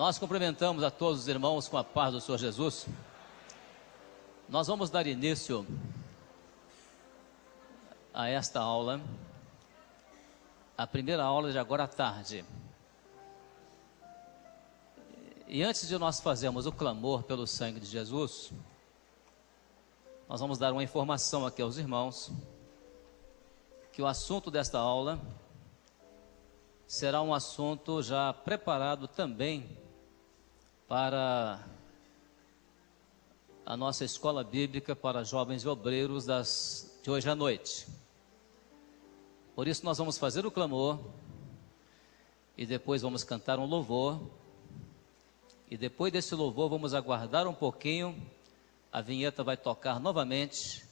Nós cumprimentamos a todos os irmãos com a paz do Senhor Jesus. Nós vamos dar início a esta aula, a primeira aula de agora à tarde. E antes de nós fazermos o clamor pelo sangue de Jesus, nós vamos dar uma informação aqui aos irmãos, que o assunto desta aula será um assunto já preparado também para a nossa escola bíblica para jovens e obreiros de hoje à noite. Por isso nós vamos fazer o clamor e depois vamos cantar um louvor, e depois desse louvor vamos aguardar um pouquinho, a vinheta vai tocar novamente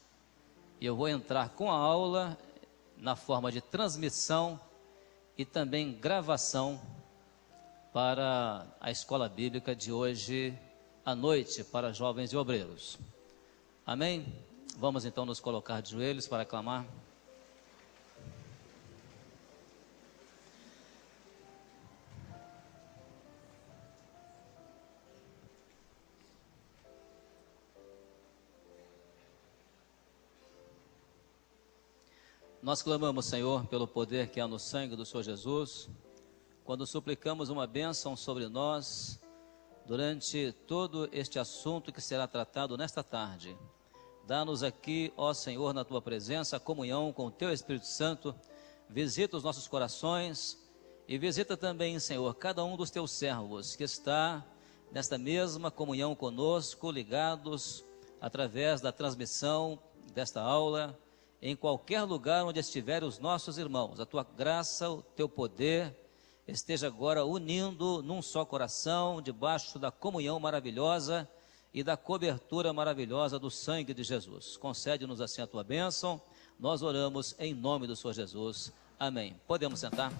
e eu vou entrar com a aula na forma de transmissão e também gravação para a escola bíblica de hoje à noite, para jovens e obreiros. Amém? Vamos então nos colocar de joelhos para clamar. Nós clamamos, Senhor, pelo poder que há no sangue do Senhor Jesus, quando suplicamos uma bênção sobre nós durante todo este assunto que será tratado nesta tarde. Dá-nos aqui, ó Senhor, na Tua presença, a comunhão com o Teu Espírito Santo. Visita os nossos corações e visita também, Senhor, cada um dos Teus servos que está nesta mesma comunhão conosco, ligados através da transmissão desta aula, em qualquer lugar onde estiverem os nossos irmãos. A Tua graça, o Teu poder esteja agora unindo num só coração, debaixo da comunhão maravilhosa e da cobertura maravilhosa do sangue de Jesus. Concede-nos assim a Tua bênção. Nós oramos em nome do Senhor Jesus. Amém. Podemos sentar?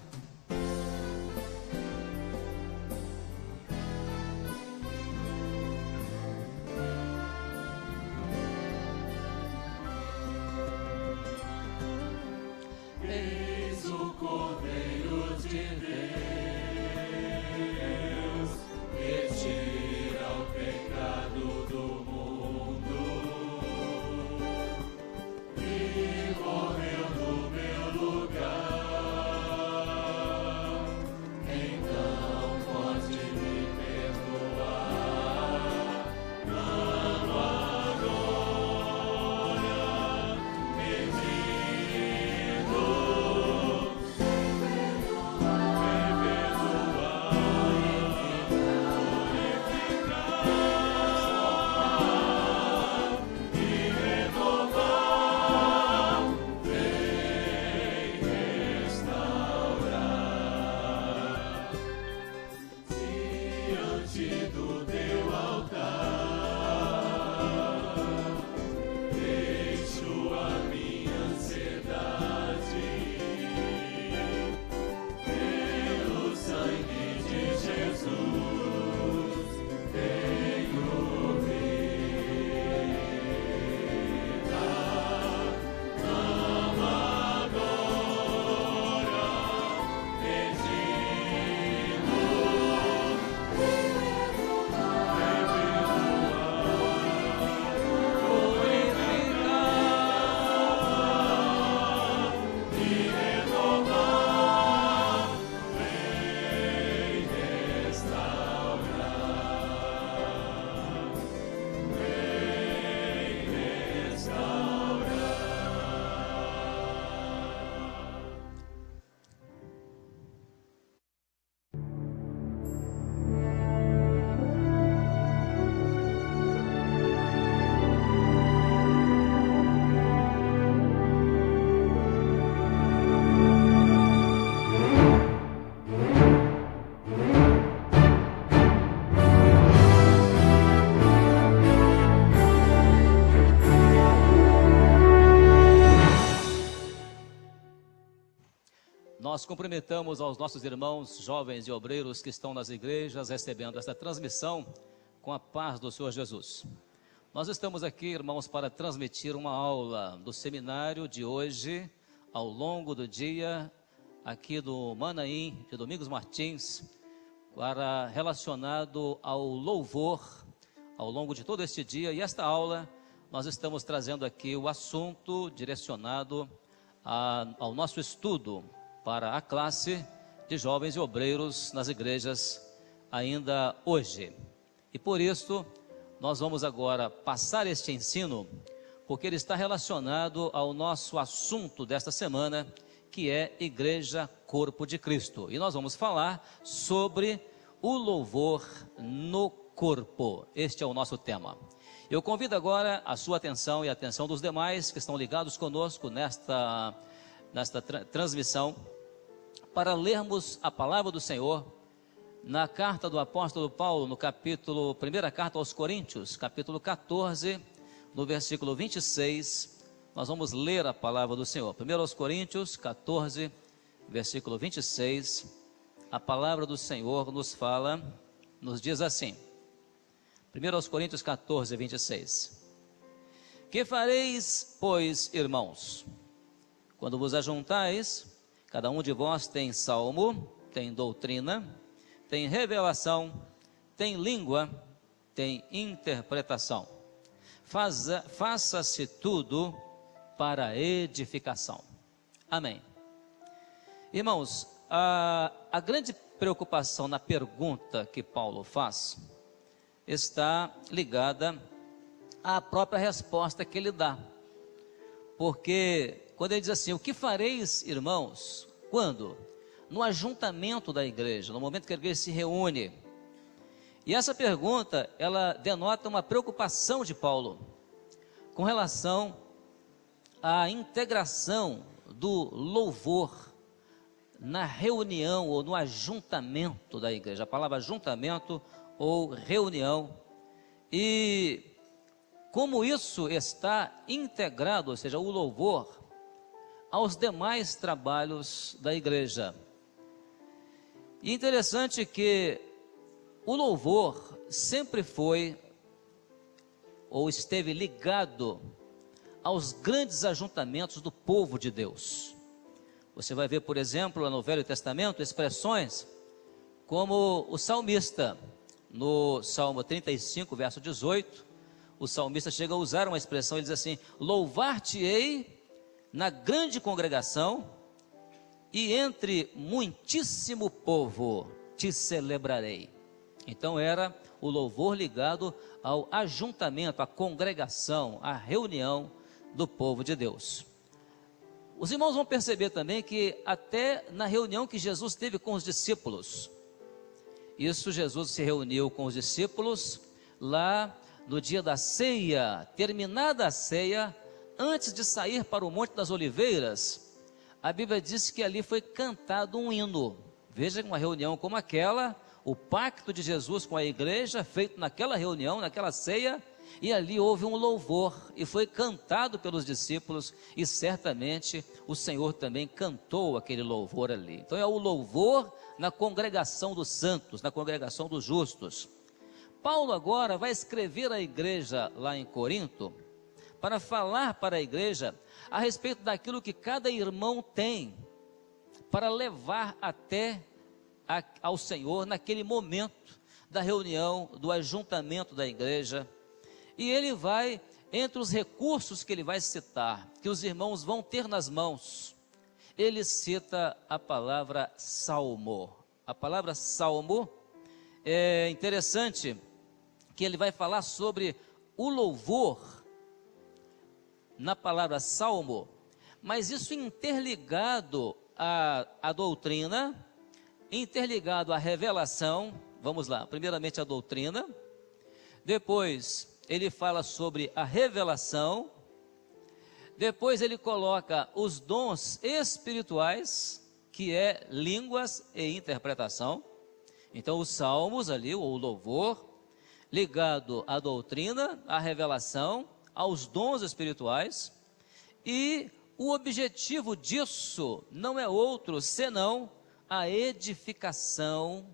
Nós cumprimentamos aos nossos irmãos jovens e obreiros que estão nas igrejas recebendo esta transmissão com a paz do Senhor Jesus. Nós estamos aqui, irmãos, para transmitir uma aula do seminário de hoje, ao longo do dia, aqui do Manaim, de Domingos Martins, relacionado ao louvor ao longo de todo este dia. E esta aula nós estamos trazendo aqui o assunto direcionado ao nosso estudo para a classe de jovens e obreiros nas igrejas ainda hoje. E por isso nós vamos agora passar este ensino, porque ele está relacionado ao nosso assunto desta semana, que é Igreja Corpo de Cristo. E nós vamos falar sobre o louvor no corpo. Este é o nosso tema. Eu convido agora a sua atenção e a atenção dos demais que estão ligados conosco nesta transmissão, para lermos a palavra do Senhor na carta do apóstolo Paulo, no capítulo, primeira carta aos Coríntios, capítulo 14, no versículo 26, nós vamos ler a palavra do Senhor. 1 aos Coríntios 14, versículo 26, a palavra do Senhor nos fala, nos diz assim, 1 aos Coríntios 14, 26. Que fareis, pois, irmãos, quando vos ajuntais, cada um de vós tem salmo, tem doutrina, tem revelação, tem língua, tem interpretação. Faça-se tudo para edificação. Amém. Irmãos, a grande preocupação na pergunta que Paulo faz está ligada à própria resposta que ele dá. Porque quando ele diz assim, o que fareis, irmãos, quando? No ajuntamento da igreja, no momento que a igreja se reúne. E essa pergunta, ela denota uma preocupação de Paulo com relação à integração do louvor na reunião ou no ajuntamento da igreja. A palavra ajuntamento ou reunião. E como isso está integrado, ou seja, o louvor, aos demais trabalhos da igreja. E interessante que o louvor sempre foi ou esteve ligado aos grandes ajuntamentos do povo de Deus. Você vai ver, por exemplo, no Velho Testamento, expressões como o salmista, no Salmo 35, verso 18, o salmista chega a usar uma expressão, ele diz assim, louvar-te-ei na grande congregação e entre muitíssimo povo te celebrarei. Então era o louvor ligado ao ajuntamento, à congregação, à reunião do povo de Deus. Os irmãos vão perceber também que até na reunião que Jesus teve com os discípulos, isso Jesus se reuniu com os discípulos lá no dia da ceia, terminada a ceia, antes de sair para o Monte das Oliveiras, a Bíblia diz que ali foi cantado um hino. Veja, uma reunião como aquela, o pacto de Jesus com a igreja, feito naquela reunião, naquela ceia, e ali houve um louvor, e foi cantado pelos discípulos, e certamente o Senhor também cantou aquele louvor ali. Então é o louvor na congregação dos santos, na congregação dos justos. Paulo agora vai escrever à igreja lá em Corinto, para falar para a igreja a respeito daquilo que cada irmão tem, para levar até ao Senhor naquele momento da reunião, do ajuntamento da igreja. E ele vai, entre os recursos que ele vai citar, que os irmãos vão ter nas mãos, ele cita a palavra salmo. A palavra salmo é interessante que ele vai falar sobre o louvor na palavra salmo, mas isso interligado à doutrina, interligado à revelação. Vamos lá, primeiramente a doutrina, depois ele fala sobre a revelação, depois ele coloca os dons espirituais, que é línguas e interpretação. Então os salmos ali, o louvor, ligado à doutrina, à revelação, aos dons espirituais, e o objetivo disso não é outro senão a edificação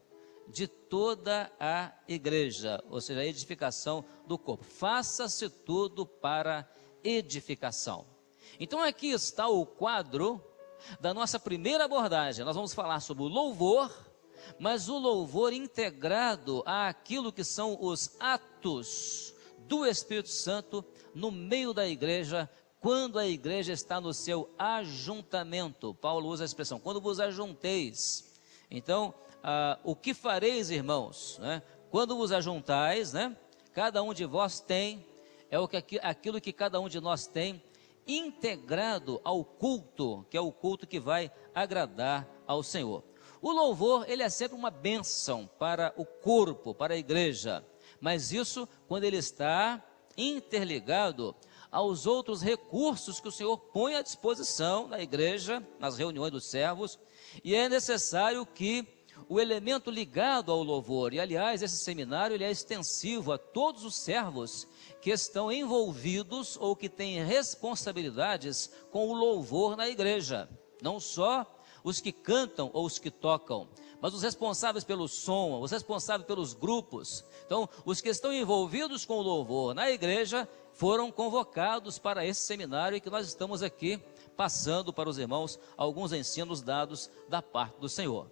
de toda a igreja, ou seja, a edificação do corpo. Faça-se tudo para edificação. Então aqui está o quadro da nossa primeira abordagem. Nós vamos falar sobre o louvor, mas o louvor integrado àquilo que são os atos do Espírito Santo no meio da igreja, quando a igreja está no seu ajuntamento. Paulo usa a expressão, quando vos ajunteis. Então, o que fareis, irmãos, né? Quando vos ajuntais, né? Cada um de vós tem, aquilo que cada um de nós tem, integrado ao culto, que é o culto que vai agradar ao Senhor. O louvor, ele é sempre uma bênção para o corpo, para a igreja, mas isso quando ele está interligado aos outros recursos que o Senhor põe à disposição na igreja, nas reuniões dos servos, e é necessário que o elemento ligado ao louvor, e aliás, esse seminário ele é extensivo a todos os servos que estão envolvidos ou que têm responsabilidades com o louvor na igreja, não só os que cantam ou os que tocam, mas os responsáveis pelo som, os responsáveis pelos grupos. Então, os que estão envolvidos com o louvor na igreja foram convocados para esse seminário, e que nós estamos aqui passando para os irmãos alguns ensinos dados da parte do Senhor.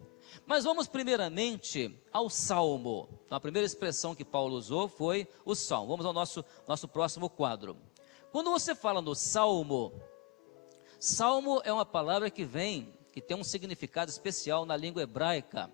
Mas vamos primeiramente ao Salmo. Então, a primeira expressão que Paulo usou foi o Salmo. Vamos ao nosso próximo quadro. Quando você fala no Salmo, Salmo é uma palavra que tem um significado especial na língua hebraica.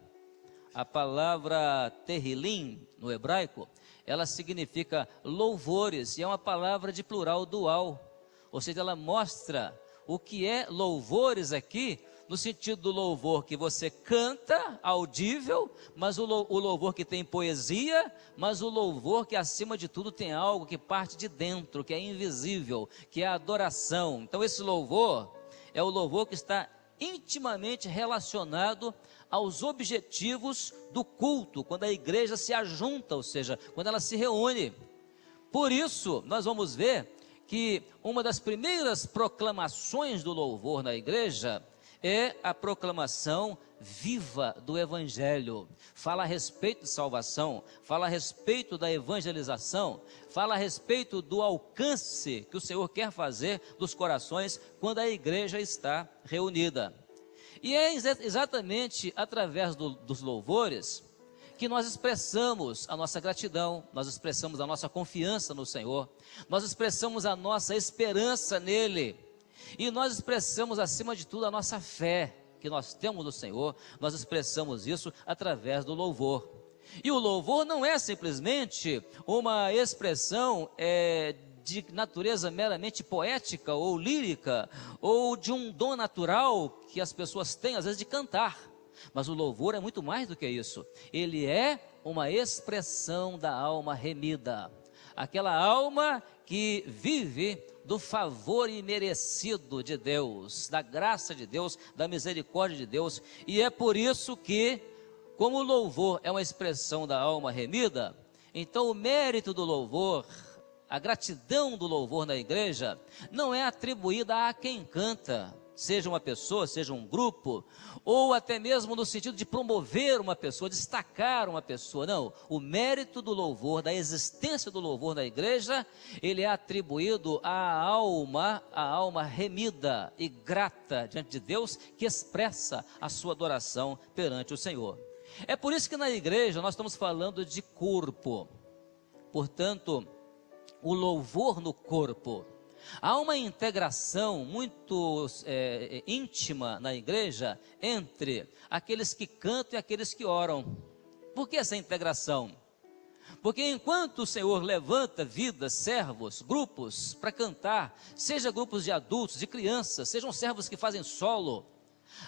A palavra Terrilim, no hebraico, ela significa louvores, e é uma palavra de plural dual. Ou seja, ela mostra o que é louvores aqui, no sentido do louvor que você canta, audível, mas o louvor que tem poesia, mas o louvor que acima de tudo tem algo que parte de dentro, que é invisível, que é a adoração. Então esse louvor é o louvor que está intimamente relacionado aos objetivos do culto, quando a igreja se ajunta, ou seja, quando ela se reúne. Por isso, nós vamos ver que uma das primeiras proclamações do louvor na igreja é a proclamação viva do Evangelho. Fala a respeito de salvação, fala a respeito da evangelização, fala a respeito do alcance que o Senhor quer fazer dos corações quando a igreja está reunida. E é exatamente através dos louvores que nós expressamos a nossa gratidão, nós expressamos a nossa confiança no Senhor, nós expressamos a nossa esperança nele, e nós expressamos acima de tudo a nossa fé que nós temos no Senhor. Nós expressamos isso através do louvor. E o louvor não é simplesmente uma expressão de natureza meramente poética ou lírica, ou de um dom natural que as pessoas têm às vezes de cantar. Mas o louvor é muito mais do que isso. Ele é uma expressão da alma remida, aquela alma que vive do favor imerecido de Deus, da graça de Deus, da misericórdia de Deus. E é por isso que, como o louvor é uma expressão da alma remida, então o mérito do louvor, a gratidão do louvor na igreja, não é atribuída a quem canta, seja uma pessoa, seja um grupo, ou até mesmo no sentido de promover uma pessoa, destacar uma pessoa. Não, o mérito do louvor, da existência do louvor na igreja, ele é atribuído à alma remida e grata diante de Deus, que expressa a sua adoração perante o Senhor. É por isso que na igreja nós estamos falando de corpo, portanto, o louvor no corpo. Há uma integração muito íntima na igreja entre aqueles que cantam e aqueles que oram. Por que essa integração? Porque enquanto o Senhor levanta vidas, servos, grupos para cantar, seja grupos de adultos, de crianças, sejam servos que fazem solo,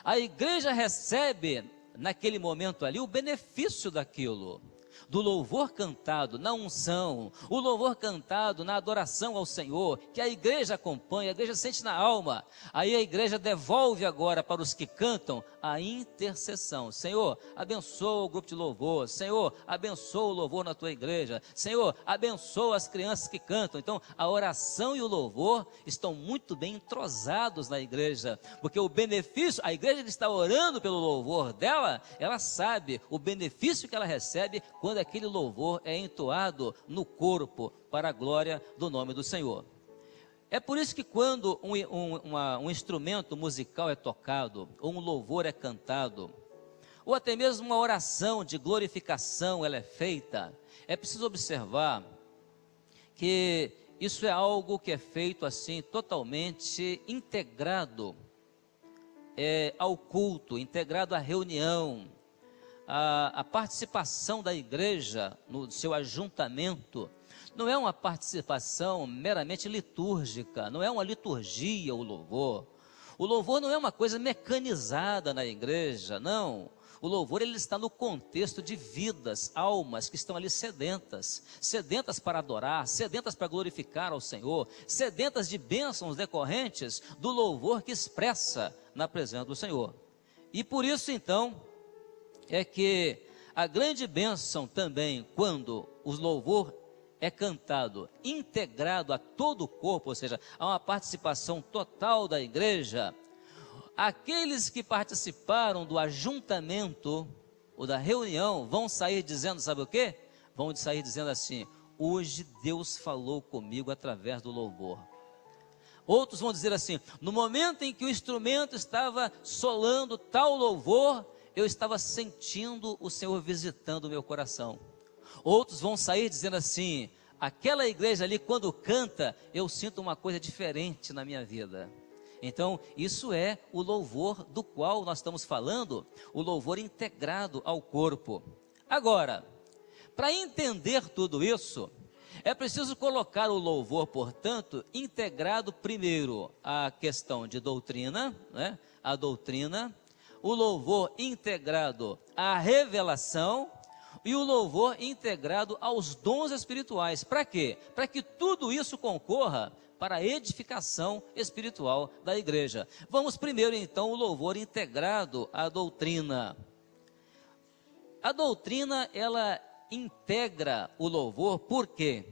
a igreja recebe naquele momento ali o benefício daquilo. Do louvor cantado na unção, o louvor cantado na adoração ao Senhor, que a igreja acompanha, a igreja sente na alma. Aí a igreja devolve agora para os que cantam a intercessão. Senhor, abençoa o grupo de louvor. Senhor, abençoa o louvor na tua igreja. Senhor, abençoa as crianças que cantam. Então, a oração e o louvor estão muito bem entrosados na igreja, porque o benefício, a igreja que está orando pelo louvor dela, ela sabe o benefício que ela recebe quando aquele louvor é entoado no corpo para a glória do nome do Senhor. É por isso que quando um instrumento musical é tocado, ou um louvor é cantado, ou até mesmo uma oração de glorificação, ela é feita, é preciso observar que isso é algo que é feito assim, totalmente integrado ao culto, integrado à reunião, a participação da igreja no seu ajuntamento. Não é uma participação meramente litúrgica, não é uma liturgia o louvor. O louvor não é uma coisa mecanizada na igreja, não. O louvor, ele está no contexto de vidas, almas que estão ali sedentas, sedentas para adorar, sedentas para glorificar ao Senhor, sedentas de bênçãos decorrentes do louvor que expressa na presença do Senhor. E por isso, então, é que a grande bênção também, quando o louvor é cantado, integrado a todo o corpo, ou seja, há uma participação total da igreja, aqueles que participaram do ajuntamento ou da reunião vão sair dizendo, sabe o quê? Vão sair dizendo assim: hoje Deus falou comigo através do louvor. Outros vão dizer assim: no momento em que o instrumento estava solando tal louvor, eu estava sentindo o Senhor visitando o meu coração. Outros vão sair dizendo assim: aquela igreja ali, quando canta, eu sinto uma coisa diferente na minha vida. Então, isso é o louvor do qual nós estamos falando, o louvor integrado ao corpo. Agora, para entender tudo isso, é preciso colocar o louvor, portanto, integrado primeiro à questão de doutrina, né? A doutrina, o louvor integrado à revelação e o louvor integrado aos dons espirituais. Para quê? Para que tudo isso concorra para a edificação espiritual da igreja. Vamos primeiro, então, o louvor integrado à doutrina. A doutrina, ela integra o louvor, por quê?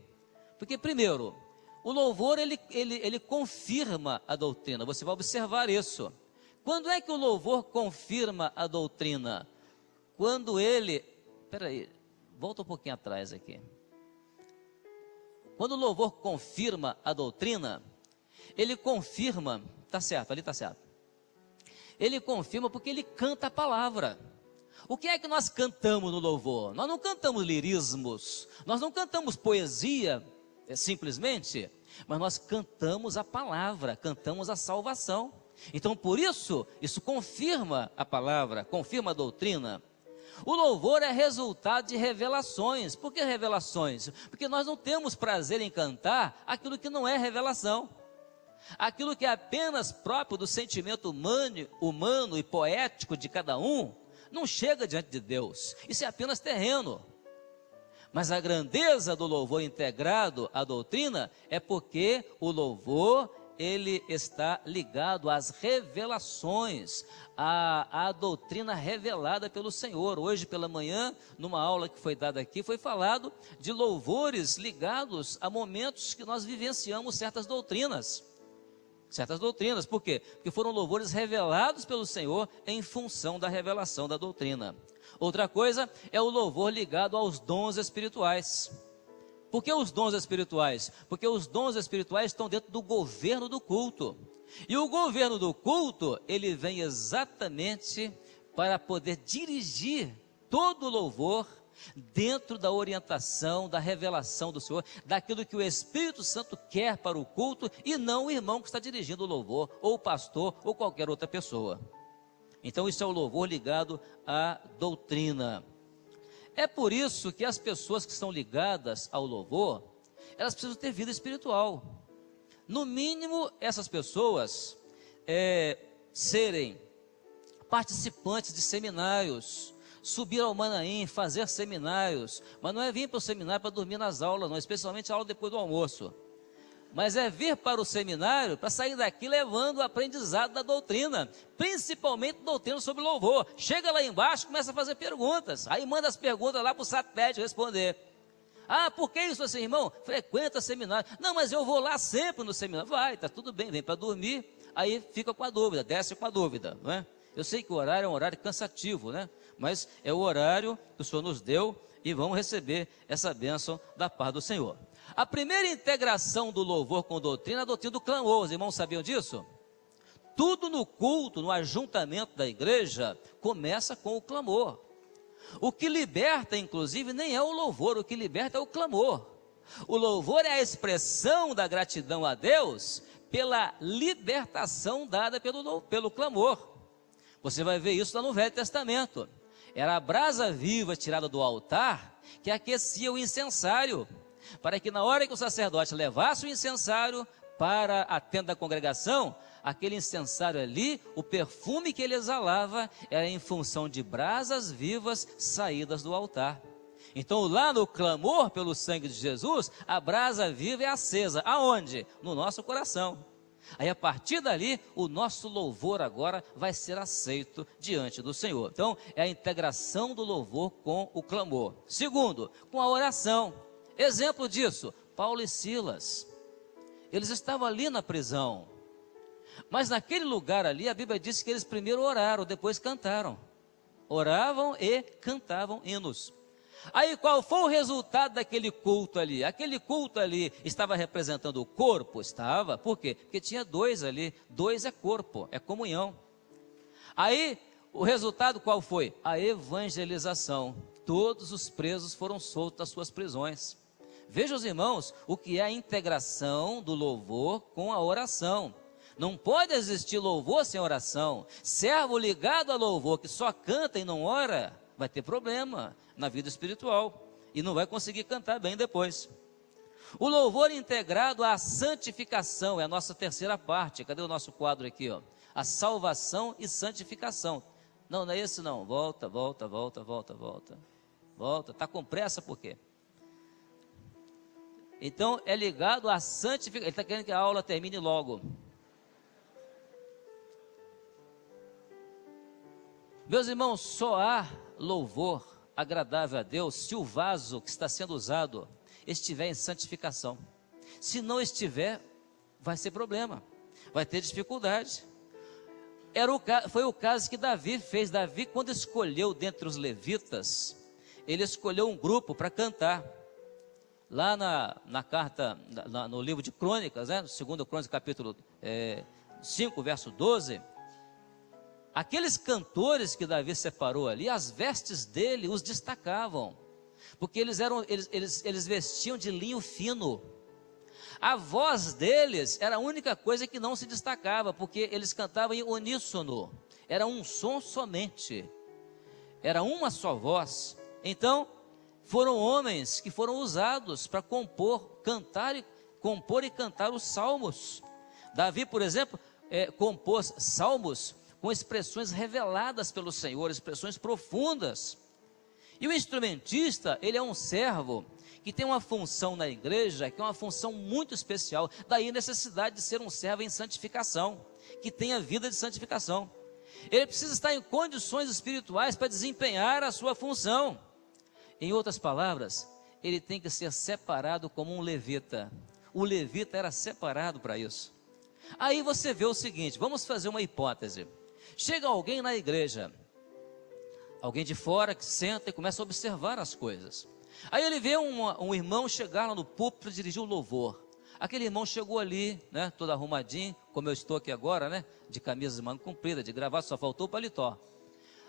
Porque, primeiro, o louvor, ele confirma a doutrina. Você vai observar isso. Quando é que o louvor confirma a doutrina? Quando ele... Peraí, volta um pouquinho atrás aqui. Quando o louvor confirma a doutrina, ele confirma, está certo, ali está certo. Ele confirma porque ele canta a palavra. O que é que nós cantamos no louvor? Nós não cantamos lirismos, nós não cantamos poesia, simplesmente, mas nós cantamos a palavra, cantamos a salvação. Então, por isso, isso confirma a palavra, confirma a doutrina. O louvor é resultado de revelações. Por que revelações? Porque nós não temos prazer em cantar aquilo que não é revelação. Aquilo que é apenas próprio do sentimento humano e poético de cada um, não chega diante de Deus. Isso é apenas terreno. Mas a grandeza do louvor integrado à doutrina é porque o louvor, ele está ligado às revelações, à doutrina revelada pelo Senhor. Hoje pela manhã, numa aula que foi dada aqui, foi falado de louvores ligados a momentos que nós vivenciamos certas doutrinas. Certas doutrinas, por quê? Porque foram louvores revelados pelo Senhor em função da revelação da doutrina. Outra coisa é o louvor ligado aos dons espirituais. Por que os dons espirituais? Porque os dons espirituais estão dentro do governo do culto. E o governo do culto, ele vem exatamente para poder dirigir todo o louvor dentro da orientação, da revelação do Senhor, daquilo que o Espírito Santo quer para o culto, e não o irmão que está dirigindo o louvor, ou o pastor, ou qualquer outra pessoa. Então isso é o louvor ligado à doutrina. É por isso que as pessoas que são ligadas ao louvor, elas precisam ter vida espiritual. No mínimo, essas pessoas serem participantes de seminários, subir ao Manaim, fazer seminários, mas não é vir para o seminário para dormir nas aulas, não, especialmente a aula depois do almoço. Mas é vir para o seminário para sair daqui levando o aprendizado da doutrina, principalmente doutrina sobre louvor. Chega lá embaixo, começa a fazer perguntas, aí manda as perguntas lá para o satélite responder. Ah, por que isso assim, irmão? Frequenta seminário. Não, mas eu vou lá sempre no seminário. Vai, está tudo bem, vem para dormir, aí fica com a dúvida, desce com a dúvida, não é? Eu sei que o horário é um horário cansativo, né? Mas é o horário que o Senhor nos deu e vamos receber essa bênção da paz do Senhor. A primeira integração do louvor com doutrina é a doutrina do clamor. Os irmãos sabiam disso? Tudo no culto, no ajuntamento da igreja, começa com o clamor. O que liberta, inclusive, nem é o louvor, o que liberta é o clamor. O louvor é a expressão da gratidão a Deus pela libertação dada pelo clamor. Você vai ver isso lá no Velho Testamento. Era a brasa viva tirada do altar que aquecia o incensário, para que na hora que o sacerdote levasse o incensário para a tenda da congregação, aquele incensário ali, o perfume que ele exalava era em função de brasas vivas saídas do altar. Então lá no clamor pelo sangue de Jesus, a brasa viva é acesa. Aonde? No nosso coração. Aí a partir dali, o nosso louvor agora vai ser aceito diante do Senhor. Então é a integração do louvor com o clamor. Segundo, com a oração. Exemplo disso, Paulo e Silas. Eles estavam ali na prisão. Mas naquele lugar ali, a Bíblia diz que eles primeiro oraram, depois cantaram. Oravam e cantavam hinos. Aí qual foi o resultado daquele culto ali? Aquele culto ali estava representando o corpo? Estava. Por quê? Porque tinha dois ali. Dois é corpo, é comunhão. Aí o resultado qual foi? A evangelização. Todos os presos foram soltos das suas prisões. Veja, os irmãos, o que é a integração do louvor com a oração. Não pode existir louvor sem oração. Servo ligado a louvor que só canta e não ora, vai ter problema na vida espiritual e não vai conseguir cantar bem depois. O louvor integrado à santificação é a nossa terceira parte. Cadê o nosso quadro aqui, ó? A salvação e santificação. Não, não é esse não. Volta. Tá com pressa por quê? Então é ligado à santificação. Ele está querendo que a aula termine logo. Meus irmãos, só há louvor agradável a Deus se o vaso que está sendo usado estiver em santificação. Se não estiver, vai ser problema, vai ter dificuldade. Foi o caso que Davi fez. Davi, quando escolheu dentre os levitas, ele escolheu um grupo para cantar. Lá na carta, no livro de Crônicas, no 2 Crônicas, capítulo 5, verso 12, aqueles cantores que Davi separou ali, as vestes dele os destacavam, porque eles vestiam de linho fino. A voz deles era a única coisa que não se destacava, porque eles cantavam em uníssono, era um som somente, era uma só voz. Então, foram homens que foram usados para compor e cantar os salmos. Davi, por exemplo, compôs salmos com expressões reveladas pelo Senhor, expressões profundas. E o instrumentista, ele é um servo que tem uma função na igreja, que é uma função muito especial. Daí a necessidade de ser um servo em santificação, que tenha vida de santificação. Ele precisa estar em condições espirituais para desempenhar a sua função. Em outras palavras, ele tem que ser separado como um levita. O levita era separado para isso. Aí você vê o seguinte, vamos fazer uma hipótese. Chega alguém na igreja, alguém de fora que senta e começa a observar as coisas. Aí ele vê um irmão chegar lá no púlpito e dirigir o louvor. Aquele irmão chegou ali, todo arrumadinho, como eu estou aqui agora, de camisa de manga comprida, de gravata, só faltou o paletó.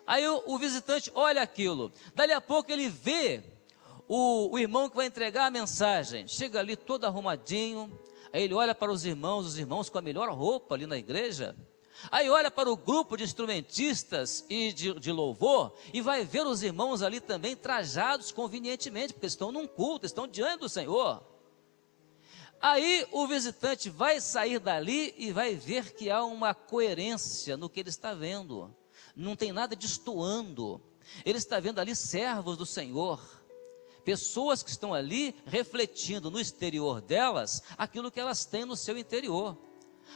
Aí o visitante olha aquilo, dali a pouco ele vê o irmão que vai entregar a mensagem, chega ali todo arrumadinho, aí ele olha para os irmãos com a melhor roupa ali na igreja, aí olha para o grupo de instrumentistas e de louvor, e vai ver os irmãos ali também trajados convenientemente, porque estão num culto, estão diante do Senhor. Aí o visitante vai sair dali e vai ver que há uma coerência no que ele está vendo. Não tem nada destoando. Ele está vendo ali servos do Senhor, pessoas que estão ali refletindo no exterior delas aquilo que elas têm no seu interior.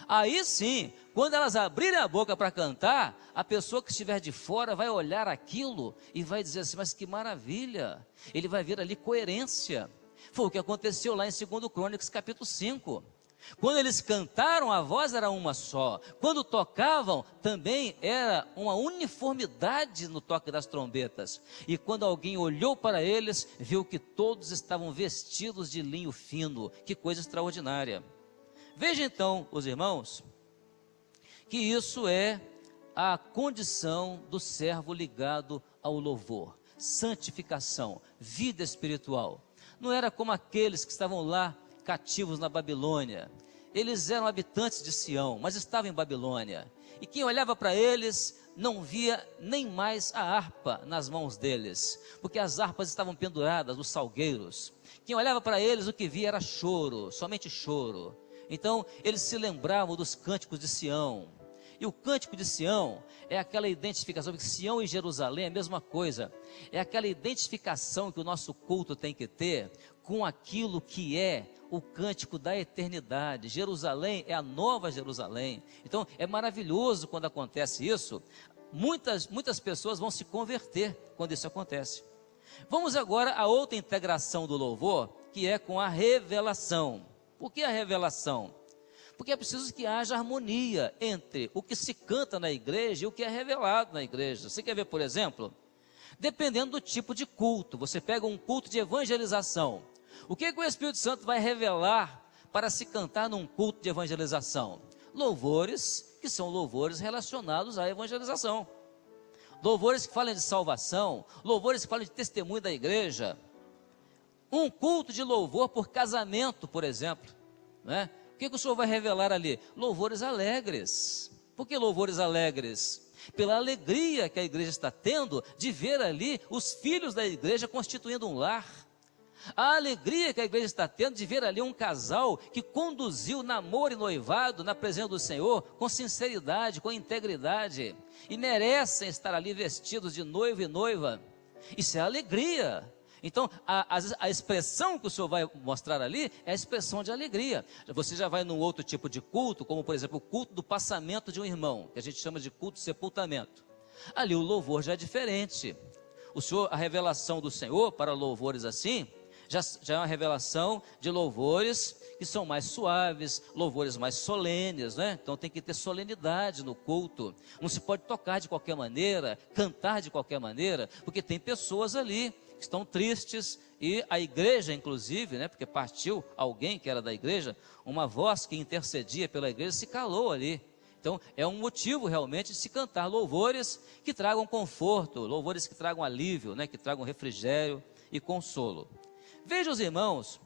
Aí sim, quando elas abrirem a boca para cantar, a pessoa que estiver de fora vai olhar aquilo e vai dizer assim, mas que maravilha, ele vai ver ali coerência. Foi o que aconteceu lá em 2 Crônicas capítulo 5. Quando eles cantaram, a voz era uma só. Quando tocavam, também era uma uniformidade no toque das trombetas. E quando alguém olhou para eles, viu que todos estavam vestidos de linho fino. Que coisa extraordinária. Veja então, os irmãos, que isso é a condição do servo ligado ao louvor, santificação, vida espiritual. Não era como aqueles que estavam lá cativos na Babilônia. Eles eram habitantes de Sião, mas estavam em Babilônia. E quem olhava para eles não via nem mais a harpa nas mãos deles, porque as harpas estavam penduradas nos salgueiros. Quem olhava para eles, o que via era choro, somente choro. Então, eles se lembravam dos cânticos de Sião. E o cântico de Sião é aquela identificação, porque Sião e Jerusalém é a mesma coisa. É aquela identificação que o nosso culto tem que ter com aquilo que é o cântico da eternidade. Jerusalém é a nova Jerusalém. Então, é maravilhoso quando acontece isso. Muitas pessoas vão se converter quando isso acontece. Vamos agora a outra integração do louvor, que é com a revelação. Por que a revelação? Porque é preciso que haja harmonia entre o que se canta na igreja e o que é revelado na igreja. Você quer ver, por exemplo? Dependendo do tipo de culto, você pega um culto de evangelização. O que o Espírito Santo vai revelar para se cantar num culto de evangelização? Louvores que são louvores relacionados à evangelização. Louvores que falam de salvação, louvores que falam de testemunho da igreja. Um culto de louvor por casamento, por exemplo, né? O que o Senhor vai revelar ali? Louvores alegres. Por que louvores alegres? Pela alegria que a igreja está tendo de ver ali os filhos da igreja constituindo um lar. A alegria que a igreja está tendo de ver ali um casal que conduziu namoro e noivado na presença do Senhor com sinceridade, com integridade, e merecem estar ali vestidos de noivo e noiva. Isso é alegria. Então, a expressão que o Senhor vai mostrar ali é a expressão de alegria. Você já vai num outro tipo de culto, como por exemplo o culto do passamento de um irmão, que a gente chama de culto de sepultamento. Ali o louvor já é diferente. A revelação do Senhor para louvores assim, já é uma revelação de louvores que são mais suaves, louvores mais solenes, né? Então tem que ter solenidade no culto. Não se pode tocar de qualquer maneira, cantar de qualquer maneira, porque tem pessoas ali que estão tristes, e a igreja inclusive, né, porque partiu alguém que era da igreja, uma voz que intercedia pela igreja se calou ali. Então é um motivo realmente de se cantar louvores que tragam conforto, louvores que tragam alívio, né, que tragam refrigério e consolo. Vejam os irmãos,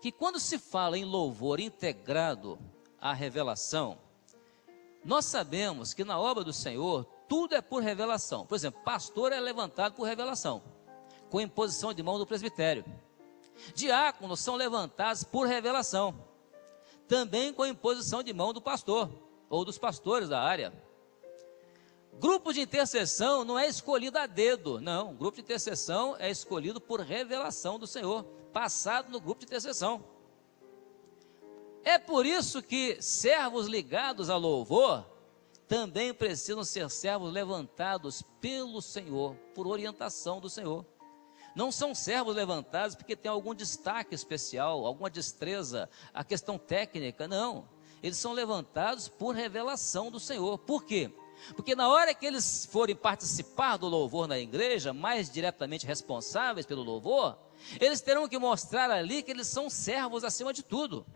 que quando se fala em louvor integrado à revelação, nós sabemos que na obra do Senhor tudo é por revelação. Por exemplo, pastor é levantado por revelação, com imposição de mão do presbitério. Diáconos são levantados por revelação, também com imposição de mão do pastor, ou dos pastores da área. Grupo de intercessão não é escolhido a dedo, não. Grupo de intercessão é escolhido por revelação do Senhor, passado no grupo de intercessão. É por isso que servos ligados a louvor também precisam ser servos levantados pelo Senhor, por orientação do Senhor. Não são servos levantados porque tem algum destaque especial, alguma destreza, a questão técnica, não. Eles são levantados por revelação do Senhor. Por quê? Porque na hora que eles forem participar do louvor na igreja, mais diretamente responsáveis pelo louvor, eles terão que mostrar ali que eles são servos acima de tudo.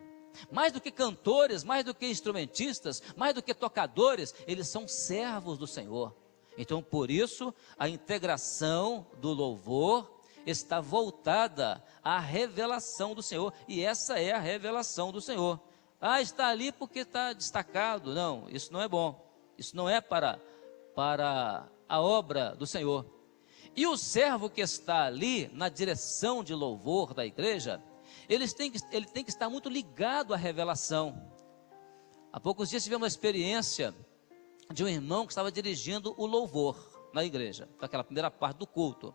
Mais do que cantores, mais do que instrumentistas, mais do que tocadores, eles são servos do Senhor. Então, por isso, a integração do louvor está voltada à revelação do Senhor, e essa é a revelação do Senhor. Ah, está ali porque está destacado. Não, isso não é bom. Isso não é para a obra do Senhor. E o servo que está ali na direção de louvor da igreja, ele tem que estar muito ligado à revelação. Há poucos dias tivemos a experiência de um irmão que estava dirigindo o louvor na igreja, naquela primeira parte do culto.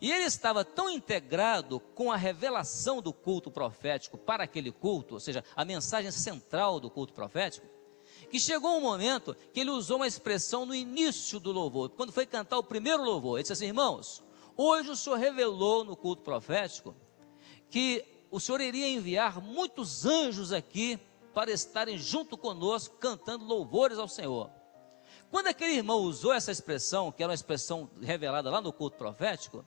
E ele estava tão integrado com a revelação do culto profético para aquele culto, ou seja, a mensagem central do culto profético, que chegou um momento que ele usou uma expressão no início do louvor, quando foi cantar o primeiro louvor. Ele disse assim: irmãos, hoje o Senhor revelou no culto profético que o Senhor iria enviar muitos anjos aqui para estarem junto conosco, cantando louvores ao Senhor. Quando aquele irmão usou essa expressão, que era uma expressão revelada lá no culto profético,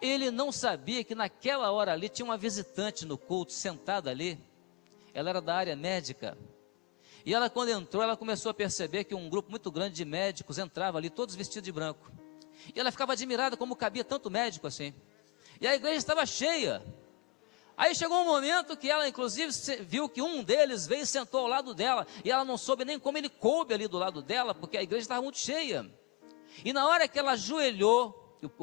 ele não sabia que naquela hora ali tinha uma visitante no culto, sentada ali. Ela era da área médica. E ela, quando entrou, ela começou a perceber que um grupo muito grande de médicos entrava ali, todos vestidos de branco. E ela ficava admirada como cabia tanto médico assim. E a igreja estava cheia. Aí chegou um momento que ela, inclusive, viu que um deles veio e sentou ao lado dela. E ela não soube nem como ele coube ali do lado dela, porque a igreja estava muito cheia. E na hora que ela ajoelhou,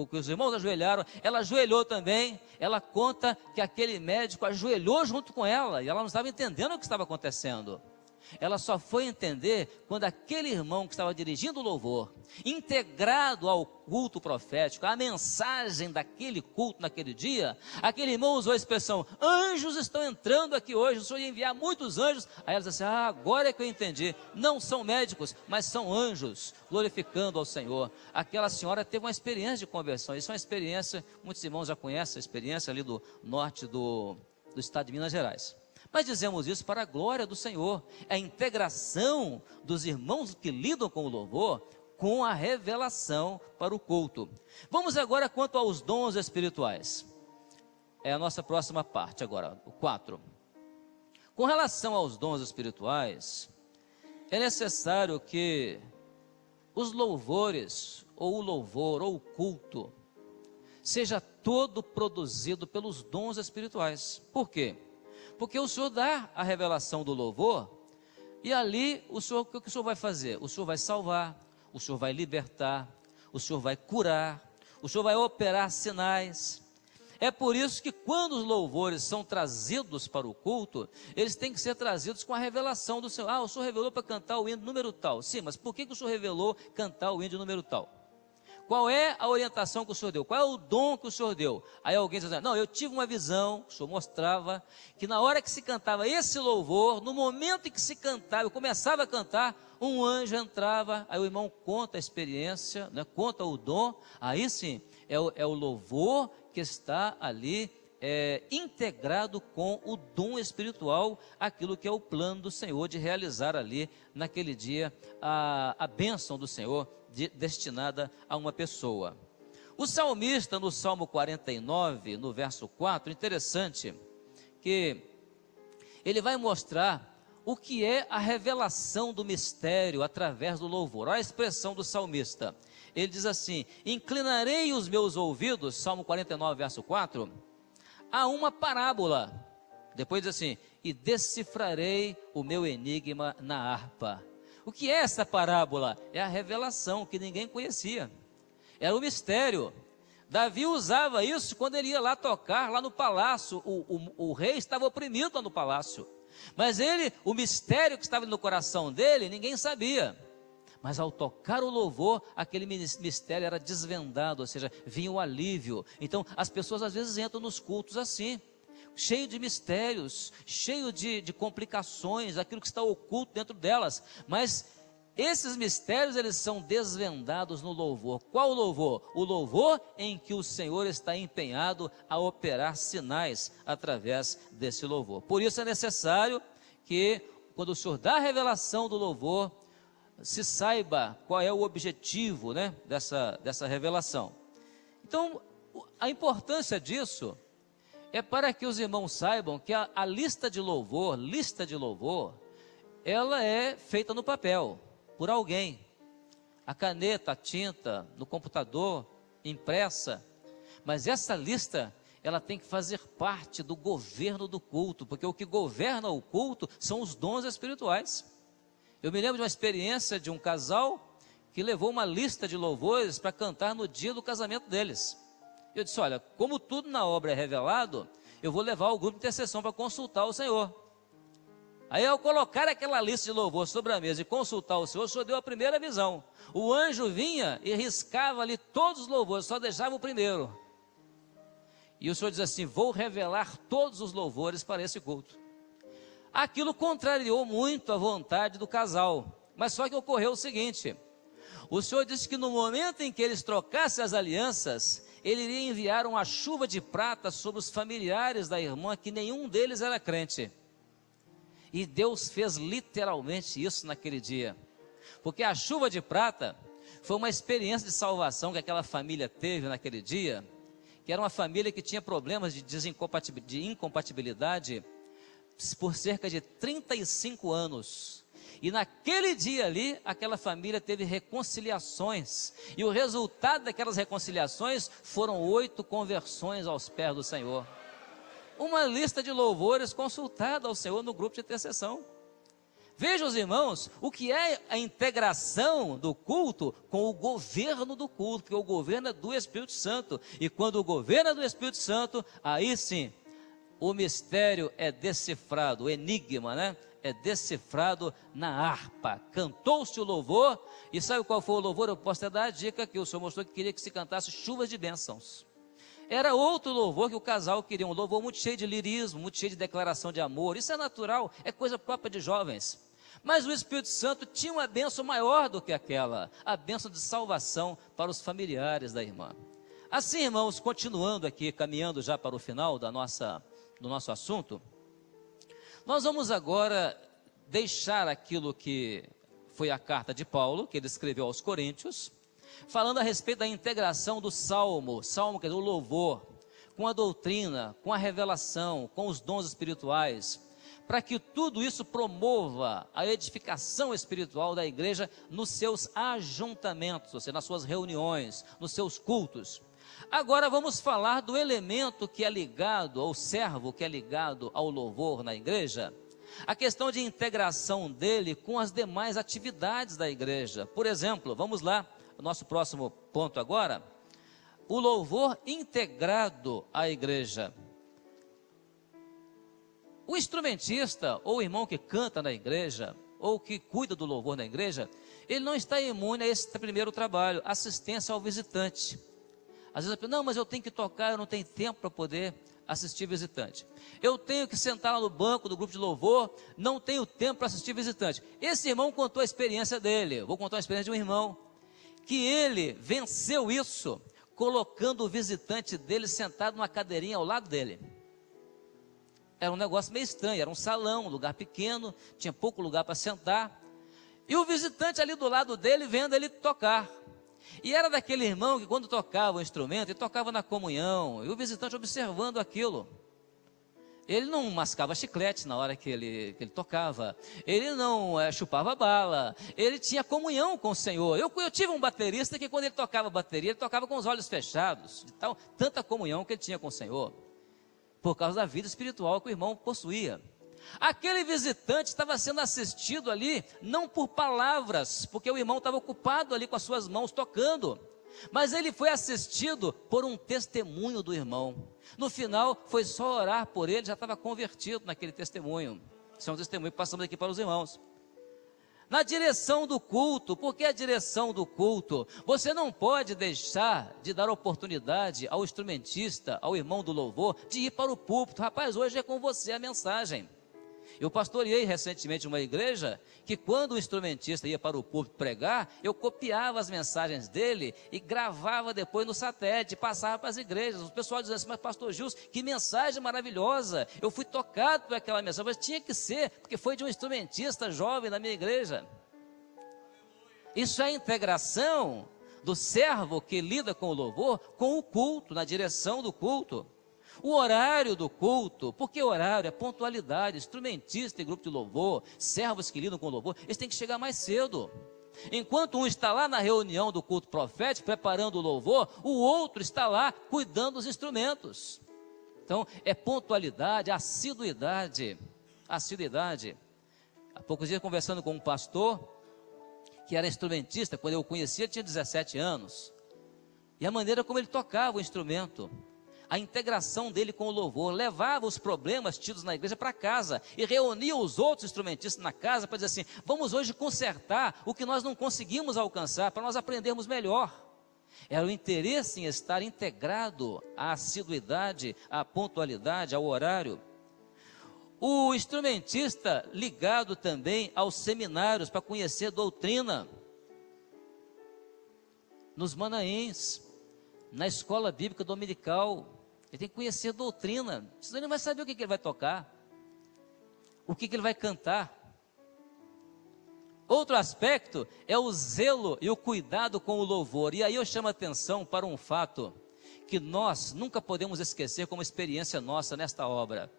que os irmãos ajoelharam, ela ajoelhou também. Ela conta que aquele médico ajoelhou junto com ela. E ela não estava entendendo o que estava acontecendo. Ela só foi entender quando aquele irmão que estava dirigindo o louvor, integrado ao culto profético, a mensagem daquele culto naquele dia, aquele irmão usou a expressão: anjos estão entrando aqui hoje, o Senhor ia enviar muitos anjos. Aí ela disse assim: agora é que eu entendi, não são médicos, mas são anjos, glorificando ao Senhor. Aquela senhora teve uma experiência de conversão. Isso é uma experiência, muitos irmãos já conhecem a experiência ali do norte do estado de Minas Gerais. Mas dizemos isso para a glória do Senhor, a integração dos irmãos que lidam com o louvor, com a revelação para o culto. Vamos agora quanto aos dons espirituais. É a nossa próxima parte agora, o 4. Com relação aos dons espirituais, é necessário que os louvores, ou o louvor, ou o culto, seja todo produzido pelos dons espirituais. Por quê? Porque o Senhor dá a revelação do louvor, e ali o que o Senhor vai fazer? O Senhor vai salvar, o Senhor vai libertar, o Senhor vai curar, o Senhor vai operar sinais. É por isso que quando os louvores são trazidos para o culto, eles têm que ser trazidos com a revelação do Senhor. O Senhor revelou para cantar o hino número tal. Sim, mas por que o Senhor revelou cantar o hino número tal? Qual é a orientação que o Senhor deu? Qual é o dom que o Senhor deu? Aí alguém diz assim: não, eu tive uma visão, o Senhor mostrava, que na hora que se cantava esse louvor, no momento em que se cantava, eu começava a cantar, um anjo entrava. Aí o irmão conta a experiência, né, conta o dom. Aí sim, é o louvor que está ali integrado com o dom espiritual, aquilo que é o plano do Senhor de realizar ali naquele dia a bênção do Senhor destinada a uma pessoa. O salmista no Salmo 49, no verso 4, interessante, que ele vai mostrar o que é a revelação do mistério através do louvor. Olha a expressão do salmista, ele diz assim: inclinarei os meus ouvidos, Salmo 49, verso 4, a uma parábola. Depois diz assim: e decifrarei o meu enigma na harpa. O que é essa parábola? É a revelação que ninguém conhecia, era o mistério. Davi usava isso quando ele ia lá tocar, lá no palácio. O rei estava oprimido lá no palácio, mas o mistério que estava no coração dele, ninguém sabia. Mas ao tocar o louvor, aquele mistério era desvendado, ou seja, vinha o alívio. Então as pessoas às vezes entram nos cultos assim, cheio de mistérios, cheio de complicações, aquilo que está oculto dentro delas, mas esses mistérios, eles são desvendados no louvor. Qual louvor? O louvor em que o Senhor está empenhado a operar sinais através desse louvor. Por isso é necessário que, quando o Senhor dá a revelação do louvor, se saiba qual é o objetivo, né, dessa revelação. Então, a importância disso é para que os irmãos saibam que a lista de louvor, ela é feita no papel, por alguém. A caneta, a tinta, no computador, impressa. Mas essa lista, ela tem que fazer parte do governo do culto, porque o que governa o culto são os dons espirituais. Eu me lembro de uma experiência de um casal que levou uma lista de louvores para cantar no dia do casamento deles. Eu disse: olha, como tudo na obra é revelado, eu vou levar o grupo de intercessão para consultar o Senhor. Aí, ao colocar aquela lista de louvor sobre a mesa e consultar o Senhor deu a primeira visão. O anjo vinha e riscava ali todos os louvores, só deixava o primeiro. E o Senhor diz assim: vou revelar todos os louvores para esse culto. Aquilo contrariou muito a vontade do casal, mas só que ocorreu o seguinte: o Senhor disse que no momento em que eles trocassem as alianças, Ele iria enviar uma chuva de prata sobre os familiares da irmã, que nenhum deles era crente. E Deus fez literalmente isso naquele dia, porque a chuva de prata foi uma experiência de salvação que aquela família teve naquele dia, que era uma família que tinha problemas de incompatibilidade por cerca de 35 anos. E naquele dia ali, aquela família teve reconciliações. E o resultado daquelas reconciliações foram 8 conversões aos pés do Senhor. Uma lista de louvores consultada ao Senhor no grupo de intercessão. Vejam, os irmãos, o que é a integração do culto com o governo do culto, porque o governo é do Espírito Santo. E quando o governo é do Espírito Santo, aí sim, o mistério é decifrado, o enigma, né? É decifrado na harpa. Cantou-se o louvor, e sabe qual foi o louvor? Eu posso até dar a dica que o Senhor mostrou que queria que se cantasse chuvas de bênçãos. Era outro louvor que o casal queria, um louvor muito cheio de lirismo, muito cheio de declaração de amor. Isso é natural, é coisa própria de jovens. Mas o Espírito Santo tinha uma bênção maior do que aquela, a bênção de salvação para os familiares da irmã. Assim, irmãos, continuando aqui, caminhando já para o final do nosso assunto, nós vamos agora deixar aquilo que foi a carta de Paulo, que ele escreveu aos Coríntios, falando a respeito da integração do salmo quer dizer, o louvor, com a doutrina, com a revelação, com os dons espirituais, para que tudo isso promova a edificação espiritual da igreja nos seus ajuntamentos, ou seja, nas suas reuniões, nos seus cultos. Agora vamos falar do elemento que é ligado, ao servo que é ligado ao louvor na igreja, a questão de integração dele com as demais atividades da igreja. Por exemplo, vamos lá, o nosso próximo ponto agora, o louvor integrado à igreja. O instrumentista, ou o irmão que canta na igreja, ou que cuida do louvor na igreja, ele não está imune a esse primeiro trabalho, assistência ao visitante. Às vezes a pessoa, não, mas eu tenho que tocar, eu não tenho tempo para poder assistir visitante. Eu tenho que sentar lá no banco do grupo de louvor, não tenho tempo para assistir visitante. Esse irmão contou a experiência dele, eu vou contar a experiência de um irmão, que ele venceu isso, colocando o visitante dele sentado numa cadeirinha ao lado dele. Era um negócio meio estranho, era um salão, um lugar pequeno, tinha pouco lugar para sentar, e o visitante ali do lado dele, vendo ele tocar. E era daquele irmão que quando tocava o instrumento, ele tocava na comunhão, e o visitante observando aquilo. Ele não mascava chiclete na hora que ele tocava, ele não chupava bala, ele tinha comunhão com o Senhor. Eu tive um baterista que quando ele tocava bateria, ele tocava com os olhos fechados, de tanta comunhão que ele tinha com o Senhor, por causa da vida espiritual que o irmão possuía. Aquele visitante estava sendo assistido ali, não por palavras, porque o irmão estava ocupado ali com as suas mãos tocando, mas ele foi assistido por um testemunho do irmão. No final, foi só orar por ele, já estava convertido naquele testemunho. Isso é um testemunho que passamos aqui para os irmãos. Na direção do culto, por que a direção do culto? Você não pode deixar de dar oportunidade ao instrumentista, ao irmão do louvor, de ir para o púlpito. Rapaz, hoje é com você a mensagem. Eu pastoreei recentemente uma igreja que quando o instrumentista ia para o púlpito pregar, eu copiava as mensagens dele e gravava depois no satélite, passava para as igrejas. O pessoal dizia assim, mas pastor Gilson, que mensagem maravilhosa, eu fui tocado por aquela mensagem, mas tinha que ser, porque foi de um instrumentista jovem na minha igreja. Isso é a integração do servo que lida com o louvor, com o culto, na direção do culto. O horário do culto, porque horário é pontualidade, instrumentista e grupo de louvor, servos que lidam com louvor, eles têm que chegar mais cedo. Enquanto um está lá na reunião do culto profético, preparando o louvor, o outro está lá cuidando dos instrumentos. Então, é pontualidade, assiduidade. Há poucos dias conversando com um pastor, que era instrumentista, quando eu o conhecia, ele tinha 17 anos. E a maneira como ele tocava o instrumento, a integração dele com o louvor, levava os problemas tidos na igreja para casa e reunia os outros instrumentistas na casa para dizer assim, vamos hoje consertar o que nós não conseguimos alcançar, para nós aprendermos melhor. Era o interesse em estar integrado à assiduidade, à pontualidade, ao horário. O instrumentista ligado também aos seminários para conhecer doutrina, nos Manaéns, na escola bíblica dominical, ele tem que conhecer doutrina, senão ele não vai saber o que ele vai tocar, o que ele vai cantar. Outro aspecto é o zelo e o cuidado com o louvor, e aí eu chamo a atenção para um fato, que nós nunca podemos esquecer como experiência nossa nesta obra,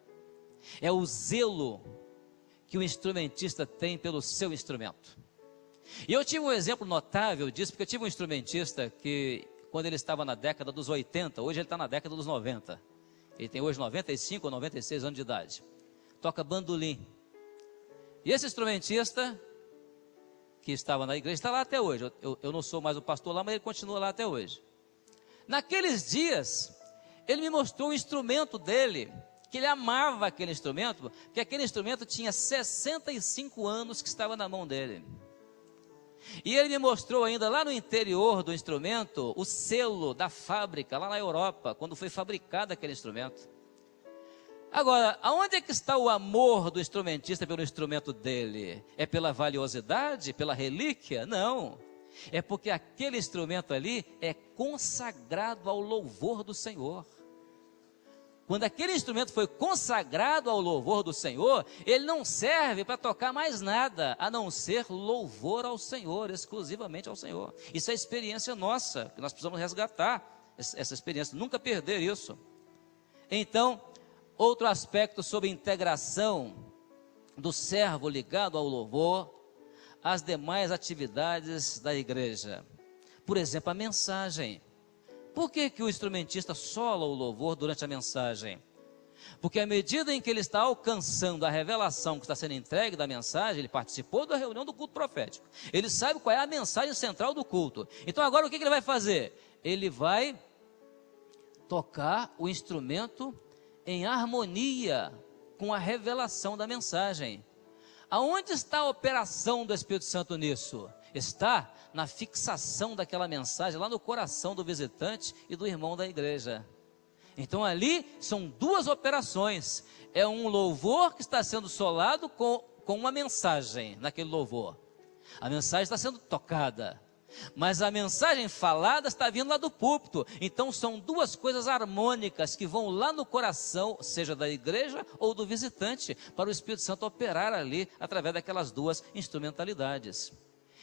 é o zelo que o instrumentista tem pelo seu instrumento. E eu tive um exemplo notável disso, porque eu tive um instrumentista que, quando ele estava na década dos 80, hoje ele está na década dos 90. Ele tem hoje 95 ou 96 anos de idade. Toca bandolim. E esse instrumentista, que estava na igreja, está lá até hoje. Eu não sou mais o pastor lá, mas ele continua lá até hoje. Naqueles dias, ele me mostrou o instrumento dele, que ele amava aquele instrumento, porque aquele instrumento tinha 65 anos que estava na mão dele. E ele me mostrou ainda lá no interior do instrumento, o selo da fábrica, lá na Europa, quando foi fabricado aquele instrumento. Agora, aonde é que está o amor do instrumentista pelo instrumento dele? É pela valiosidade, pela relíquia? Não. É porque aquele instrumento ali é consagrado ao louvor do Senhor. Quando aquele instrumento foi consagrado ao louvor do Senhor, ele não serve para tocar mais nada, a não ser louvor ao Senhor, exclusivamente ao Senhor. Isso é experiência nossa, que nós precisamos resgatar essa experiência, nunca perder isso. Então, outro aspecto sobre integração do servo ligado ao louvor, as demais atividades da igreja. Por exemplo, a mensagem. Por que o instrumentista sola o louvor durante a mensagem? Porque à medida em que ele está alcançando a revelação que está sendo entregue da mensagem, ele participou da reunião do culto profético. Ele sabe qual é a mensagem central do culto. Então agora o que ele vai fazer? Ele vai tocar o instrumento em harmonia com a revelação da mensagem. Aonde está a operação do Espírito Santo nisso? Está na fixação daquela mensagem lá no coração do visitante e do irmão da igreja. Então ali são duas operações. É um louvor que está sendo solado com uma mensagem naquele louvor. A mensagem está sendo tocada, mas a mensagem falada está vindo lá do púlpito. Então são duas coisas harmônicas que vão lá no coração, seja da igreja ou do visitante, para o Espírito Santo operar ali através daquelas duas instrumentalidades.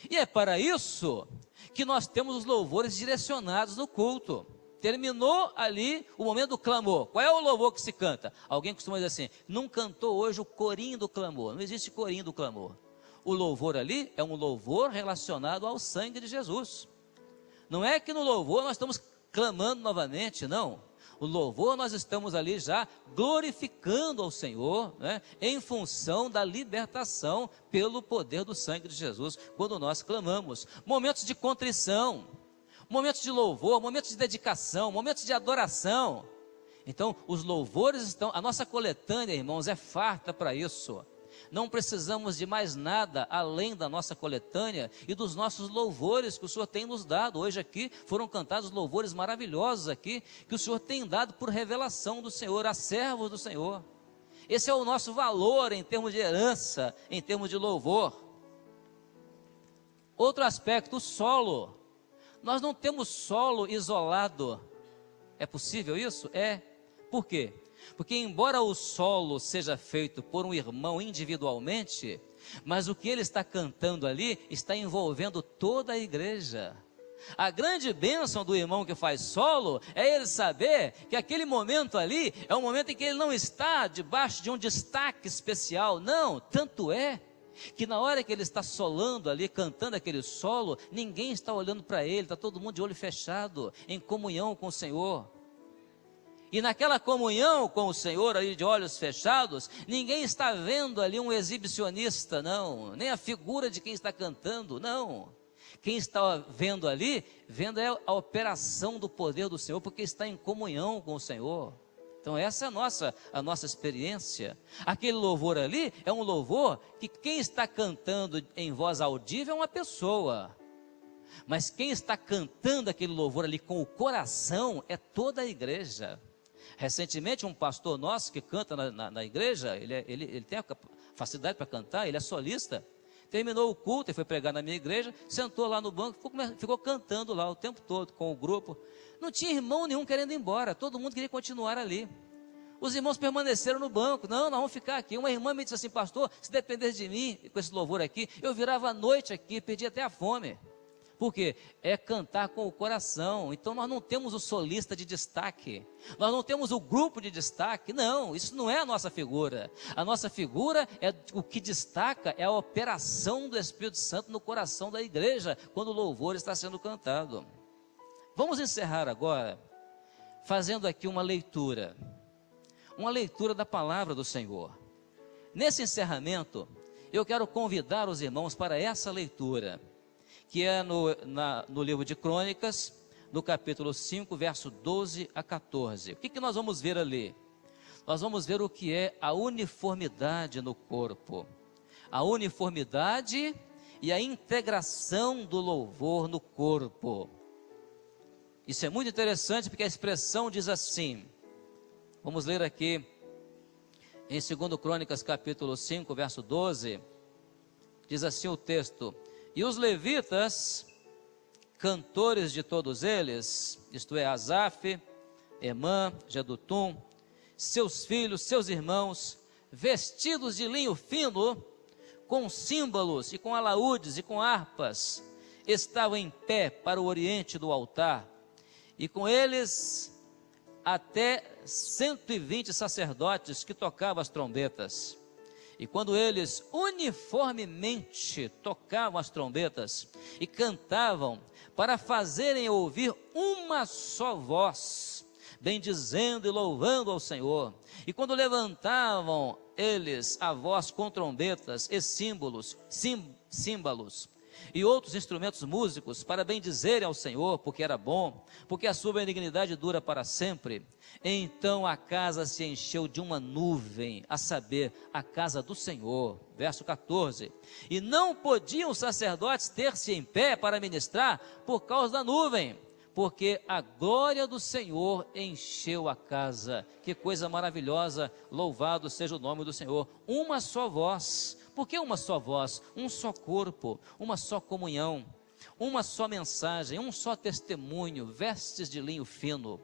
E é para isso que nós temos os louvores direcionados no culto. Terminou ali o momento do clamor. Qual é o louvor que se canta? Alguém costuma dizer assim: não cantou hoje o corinho do clamor. Não existe corinho do clamor. O louvor ali é um louvor relacionado ao sangue de Jesus. Não é que no louvor nós estamos clamando novamente, não. O louvor nós estamos ali já glorificando ao Senhor, né, em função da libertação pelo poder do sangue de Jesus, quando nós clamamos. Momentos de contrição, momentos de louvor, momentos de dedicação, momentos de adoração. Então os louvores estão, a nossa coletânea, irmãos, é farta para isso. Não precisamos de mais nada além da nossa coletânea e dos nossos louvores que o Senhor tem nos dado. Hoje aqui foram cantados louvores maravilhosos aqui, que o Senhor tem dado por revelação do Senhor, a servos do Senhor. Esse é o nosso valor em termos de herança, em termos de louvor. Outro aspecto, o solo. Nós não temos solo isolado. É possível isso? É. Por quê? Porque embora o solo seja feito por um irmão individualmente, mas o que ele está cantando ali está envolvendo toda a igreja. A grande bênção do irmão que faz solo é ele saber que aquele momento ali é um momento em que ele não está debaixo de um destaque especial. Não, tanto é que na hora que ele está solando ali, cantando aquele solo, ninguém está olhando para ele, está todo mundo de olho fechado, em comunhão com o Senhor. E naquela comunhão com o Senhor, ali de olhos fechados, ninguém está vendo ali um exibicionista, não, nem a figura de quem está cantando, não. Quem está vendo ali, vendo é a operação do poder do Senhor, porque está em comunhão com o Senhor. Então essa é a nossa experiência. Aquele louvor ali é um louvor que quem está cantando em voz audível é uma pessoa. Mas quem está cantando aquele louvor ali com o coração é toda a igreja. Recentemente, um pastor nosso que canta na igreja, ele tem a facilidade para cantar, ele é solista. Terminou o culto, ele foi pregar na minha igreja, sentou lá no banco, ficou cantando lá o tempo todo com o grupo. Não tinha irmão nenhum querendo ir embora, todo mundo queria continuar ali. Os irmãos permaneceram no banco, não, nós vamos ficar aqui. Uma irmã me disse assim: pastor, se dependesse de mim, com esse louvor aqui, eu virava a noite aqui, perdi até a fome. Por quê? É cantar com o coração. Então nós não temos o solista de destaque, nós não temos o grupo de destaque, não, isso não é a nossa figura. A nossa figura é o que destaca, é a operação do Espírito Santo no coração da igreja, quando o louvor está sendo cantado. Vamos encerrar agora, fazendo aqui uma leitura da palavra do Senhor. Nesse encerramento, eu quero convidar os irmãos para essa leitura, que é no livro de Crônicas, no capítulo 5, verso 12 a 14. O que nós vamos ver ali? Nós vamos ver o que é a uniformidade no corpo, a uniformidade e a integração do louvor no corpo. Isso é muito interessante, porque a expressão diz assim, vamos ler aqui, em 2 Crônicas, capítulo 5, verso 12, diz assim o texto: e os levitas, cantores de todos eles, isto é, Asaf, Emã, Jedutum, seus filhos, seus irmãos, vestidos de linho fino, com símbolos e com alaúdes e com harpas, estavam em pé para o oriente do altar, e com eles até 120 sacerdotes que tocavam as trombetas. E quando eles uniformemente tocavam as trombetas e cantavam, para fazerem ouvir uma só voz, bendizendo e louvando ao Senhor, e quando levantavam eles a voz com trombetas e símbolos, e outros instrumentos músicos, para bendizerem ao Senhor, porque era bom, porque a sua benignidade dura para sempre, então a casa se encheu de uma nuvem, a saber, a casa do Senhor. Verso 14, e não podiam os sacerdotes ter-se em pé para ministrar por causa da nuvem, porque a glória do Senhor encheu a casa. Que coisa maravilhosa, louvado seja o nome do Senhor. Uma só voz. Por que uma só voz? Um só corpo, uma só comunhão, uma só mensagem, um só testemunho, vestes de linho fino.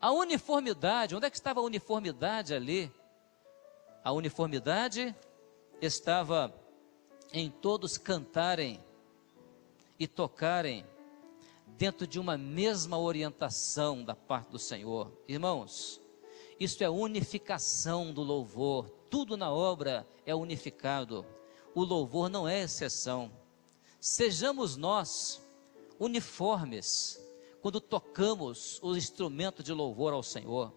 A uniformidade, onde é que estava a uniformidade ali? A uniformidade estava em todos cantarem e tocarem dentro de uma mesma orientação da parte do Senhor. Irmãos, isso é unificação do louvor. Tudo na obra é unificado. O louvor não é exceção. Sejamos nós uniformes quando tocamos o instrumento de louvor ao Senhor.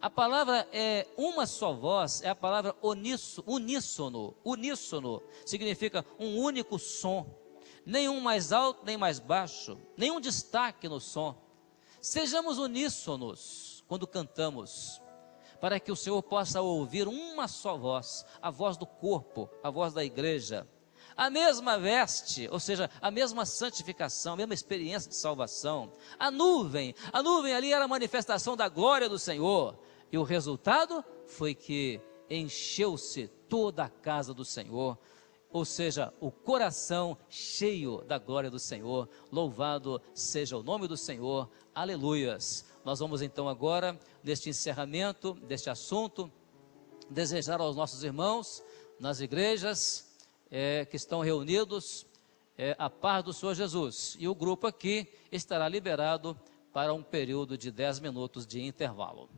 A palavra é uma só voz, é a palavra uníssono. Uníssono significa um único som. Nenhum mais alto, nem mais baixo, nenhum destaque no som. Sejamos uníssonos quando cantamos, para que o Senhor possa ouvir uma só voz, a voz do corpo, a voz da igreja. A mesma veste, ou seja, a mesma santificação, a mesma experiência de salvação. A nuvem ali era a manifestação da glória do Senhor. E o resultado foi que encheu-se toda a casa do Senhor. Ou seja, o coração cheio da glória do Senhor. Louvado seja o nome do Senhor. Aleluias. Nós vamos então agora, neste encerramento deste assunto, desejar aos nossos irmãos nas igrejas que estão reunidos a paz do Senhor Jesus. E o grupo aqui estará liberado para um período de 10 minutos de intervalo.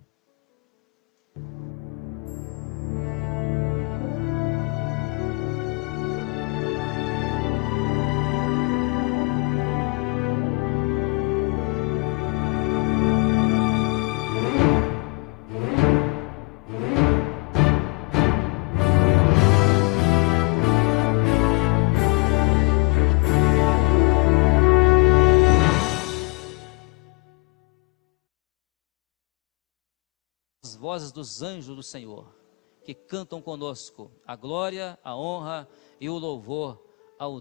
As vozes dos anjos do Senhor, que cantam conosco a glória, a honra e o louvor ao